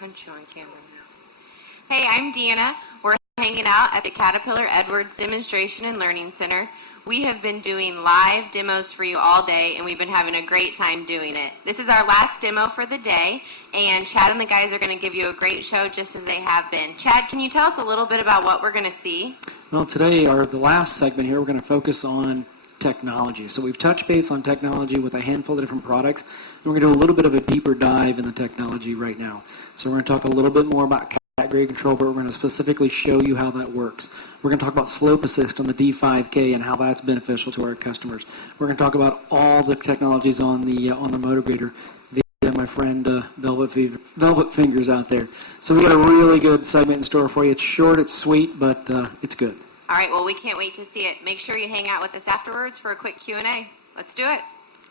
punch you on camera now. Hey, I'm Deanna. We're hanging out at the Caterpillar Edwards Demonstration and Learning Center. We have been doing live demos for you all day, and we've been having a great time doing it. This is our last demo for the day, and Chad and the guys are going to give you a great show just as they have been. Chad, can you tell us a little bit about what we're going to see? Well, today, the last segment here, we're going to focus on technology. So we've touched base on technology with a handful of different products, and we're going to do a little bit of a deeper dive in the technology right now. So we're going to talk a little bit more about Cat grade control, but we're going to specifically show you how that works. We're going to talk about slope assist on the D5K and how that's beneficial to our customers. We're going to talk about all the technologies on the motor grader via my friend Velvet Fingers out there. So we got a really good segment in store for you. It's short, it's sweet, but it's good. All right, well, we can't wait to see it. Make sure you hang out with us afterwards for a quick Q&A. Let's do it.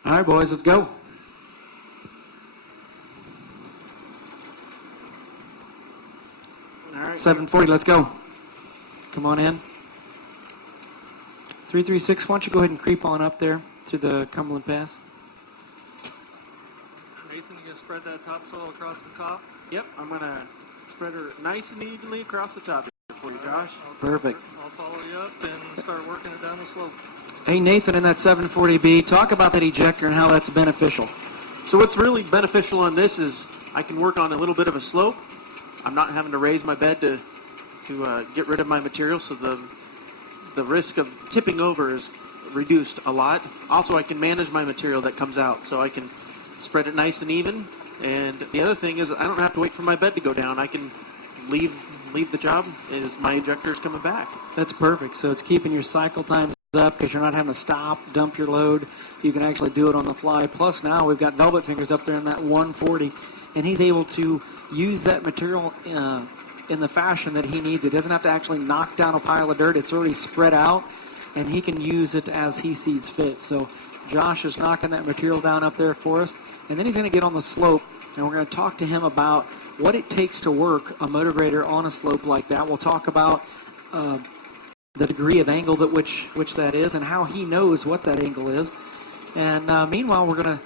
All right, boys, let's go. All right. 740, let's go. Come on in. 336, why don't you go ahead and creep on up there to the Cumberland Pass. Nathan, you going to spread that topsoil across the top? Yep, I'm going to spread her nice and evenly across the top for you, Josh. Perfect. I'll follow you up and start working it down the slope. Hey, Nathan, in that 740B, talk about that ejector and how that's beneficial. So what's really beneficial on this is I can work on a little bit of a slope. I'm not having to raise my bed to get rid of my material, so the risk of tipping over is reduced a lot. Also, I can manage my material that comes out, so I can spread it nice and even. And the other thing is I don't have to wait for my bed to go down. I can leave the job as my ejector is coming back. That's perfect. So it's keeping your cycle times up because you're not having to stop, dump your load. You can actually do it on the fly. Plus now we've got Velvet Fingers up there in that 140, and he's able to use that material in the fashion that he needs. It doesn't have to actually knock down a pile of dirt. It's already spread out, and he can use it as he sees fit. So Josh is knocking that material down up there for us, and then he's going to get on the slope, and we're going to talk to him about what it takes to work a motor grader on a slope like that. We'll talk about the degree of angle that which that is and how he knows what that angle is. And meanwhile, we're going to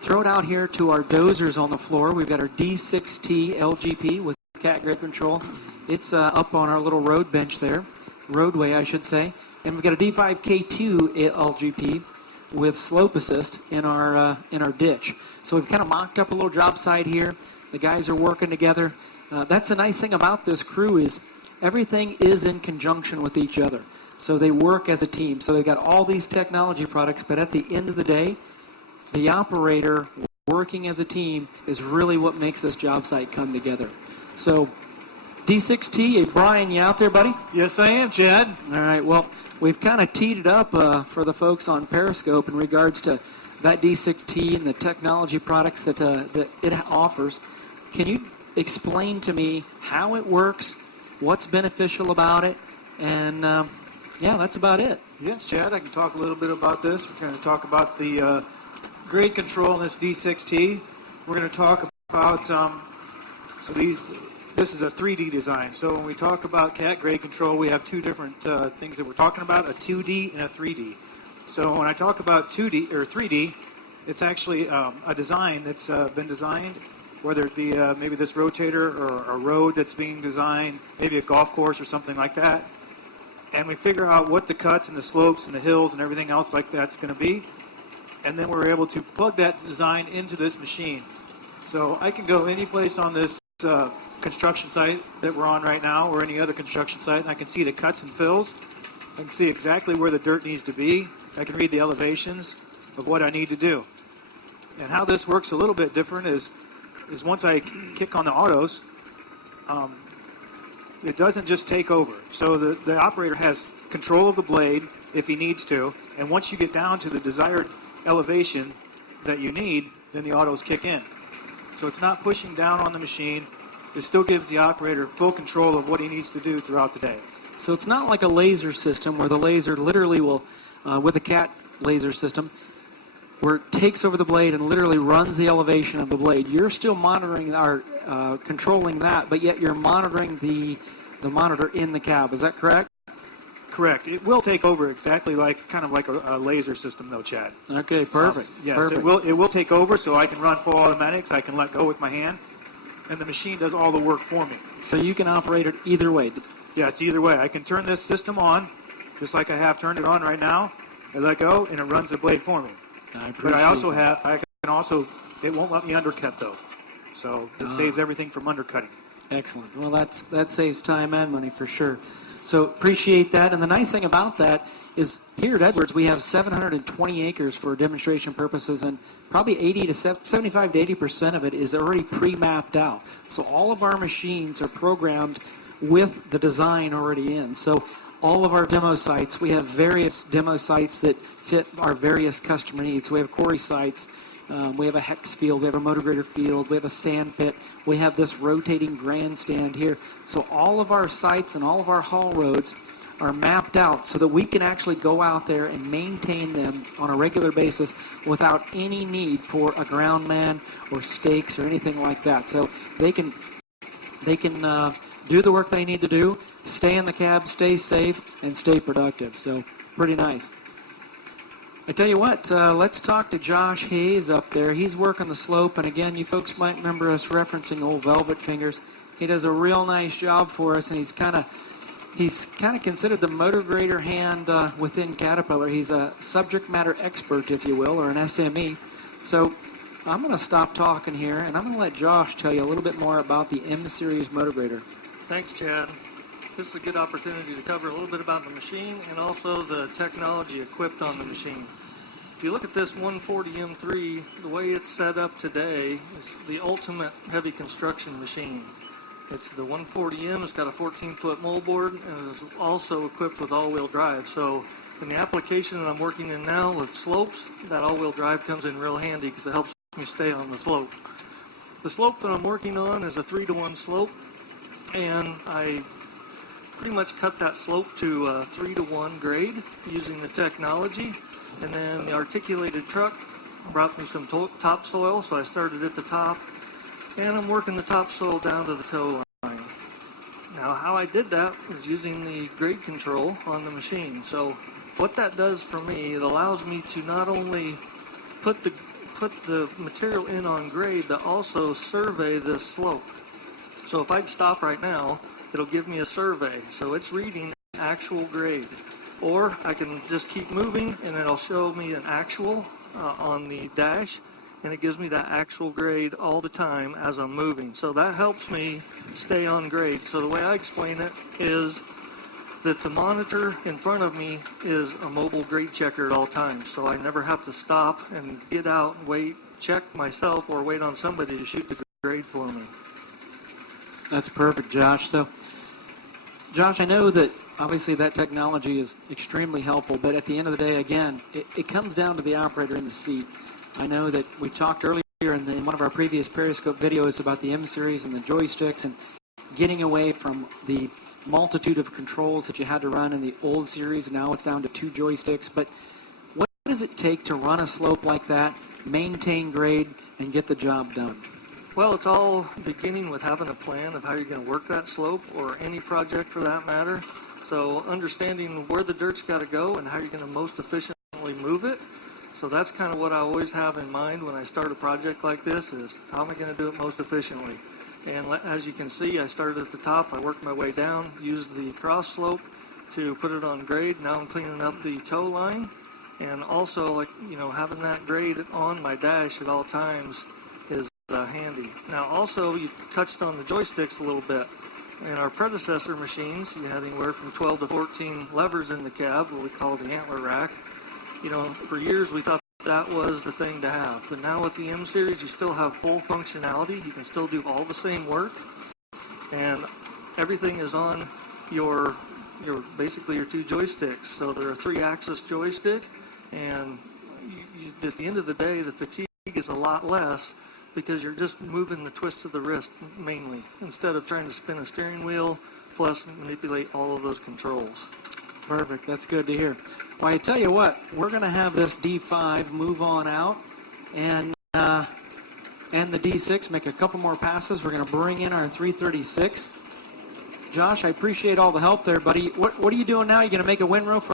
throw it out here to our dozers on the floor. We've got our D6T LGP with cat grip control. It's up on our little road bench there, roadway I should say. And we've got a D5K2 LGP with slope assist in our ditch. So we've kind of mocked up a little job site here. The guys are working together. That's the nice thing about this crew is everything is in conjunction with each other. So they work as a team. So they've got all these technology products, but at the end of the day, the operator working as a team is really what makes this job site come together. So D6T, hey, Brian, you out there, buddy? Yes, I am, Chad. All right, well, we've kind of teed it up for the folks on Periscope in regards to that D6T and the technology products that it offers. Can you explain to me how it works, what's beneficial about it, and yeah, that's about it. Yes, Chad, I can talk a little bit about this. We're going to talk about the grade control in this D6T. We're going to talk about, this is a 3D design. So when we talk about cat grade control, we have two different things that we're talking about, a 2D and a 3D. So when I talk about 2D or 3D, it's actually a design that's been designed, whether it be maybe this rotator or a road that's being designed, maybe a golf course or something like that. And we figure out what the cuts and the slopes and the hills and everything else like that's going to be. And then we're able to plug that design into this machine. So I can go any place on this construction site that we're on right now or any other construction site, and I can see the cuts and fills. I can see exactly where the dirt needs to be. I can read the elevations of what I need to do. And how this works a little bit different is once I kick on the autos, it doesn't just take over. So the operator has control of the blade if he needs to, and once you get down to the desired elevation that you need, then the autos kick in. So it's not pushing down on the machine. It still gives the operator full control of what he needs to do throughout the day. So it's not like a laser system where the laser literally will, with a cat laser system, where it takes over the blade and literally runs the elevation of the blade. You're still monitoring or controlling that, but yet you're monitoring the monitor in the cab. Is that correct? Correct. It will take over exactly like kind of like a laser system, though, Chad. Okay, perfect. Yes, perfect. It will take over, so I can run full automatics. I can let go with my hand, and the machine does all the work for me. So you can operate it either way. Yes, either way. I can turn this system on, just like I have turned it on right now. I let go, and it runs the blade for me. But I can also, it won't let me undercut though. So it saves everything from undercutting. Excellent. Well, that saves time and money for sure. So appreciate that. And the nice thing about that is here at Edwards, we have 720 acres for demonstration purposes, and probably 75 to 80% of it is already pre-mapped out. So all of our machines are programmed with the design already in. So all of our demo sites, we have various demo sites that fit our various customer needs. We have quarry sites, we have a hex field, we have a motor grader field, we have a sand pit, we have this rotating grandstand here. So all of our sites and all of our haul roads are mapped out so that we can actually go out there and maintain them on a regular basis without any need for a ground man or stakes or anything like that. So they can do the work they need to do, stay in the cab, stay safe, and stay productive. So pretty nice. I tell you what, let's talk to Josh Hayes up there. He's working the slope, and again, you folks might remember us referencing old Velvet Fingers. He does a real nice job for us, and he's kind of considered the motor grader hand within Caterpillar. He's a subject matter expert, if you will, or an SME. So I'm going to stop talking here, and I'm going to let Josh tell you a little bit more about the M-Series motor grader. Thanks, Chad. This is a good opportunity to cover a little bit about the machine and also the technology equipped on the machine. If you look at this 140 M3, the way it's set up today is the ultimate heavy construction machine. It's the 140M, it's got a 14-foot moldboard, and it's also equipped with all-wheel drive. So in the application that I'm working in now with slopes, that all-wheel drive comes in real handy because it helps me stay on the slope. The slope that I'm working on is a 3-to-1 slope, and I pretty much cut that slope to a 3-to-1 grade using the technology. And then the articulated truck brought me some topsoil, so I started at the top, and I'm working the topsoil down to the toe line. Now, how I did that was using the grade control on the machine. So what that does for me, it allows me to not only put the material in on grade, but also survey this slope. So if I'd stop right now, it'll give me a survey. So it's reading actual grade. Or I can just keep moving and it'll show me an actual on the dash, and it gives me that actual grade all the time as I'm moving. So that helps me stay on grade. So the way I explain it is that the monitor in front of me is a mobile grade checker at all times. So I never have to stop and get out and wait, check myself, or wait on somebody to shoot the grade for me. That's perfect, Josh. So, Josh, I know that obviously that technology is extremely helpful, but at the end of the day, again, it comes down to the operator in the seat. I know that we talked earlier in one of our previous Periscope videos about the M-Series and the joysticks and getting away from the multitude of controls that you had to run in the old series. Now it's down to 2 joysticks. But what does it take to run a slope like that, maintain grade, and get the job done? Well, it's all beginning with having a plan of how you're going to work that slope, or any project for that matter. So understanding where the dirt's got to go and how you're going to most efficiently move it. So that's kind of what I always have in mind when I start a project like this, is how am I going to do it most efficiently. And as you can see, I started at the top, I worked my way down, used the cross slope to put it on grade. Now I'm cleaning up the toe line, and also, having that grade on my dash at all times is handy. Now also, you touched on the joysticks a little bit. In our predecessor machines, you had anywhere from 12 to 14 levers in the cab, what we call the antler rack. For years we thought that was the thing to have. But now with the M-Series, you still have full functionality. You can still do all the same work. And everything is on your basically your 2 joysticks. So they're a 3-axis joystick. And at the end of the day, the fatigue is a lot less, because you're just moving the twist of the wrist mainly, instead of trying to spin a steering wheel plus manipulate all of those controls. Perfect. That's good to hear. Well, I tell you what, we're going to have this D5 move on out, and the D6 make a couple more passes. We're going to bring in our 336. Josh, I appreciate all the help there, buddy. What are you doing now? You going to make a windrow for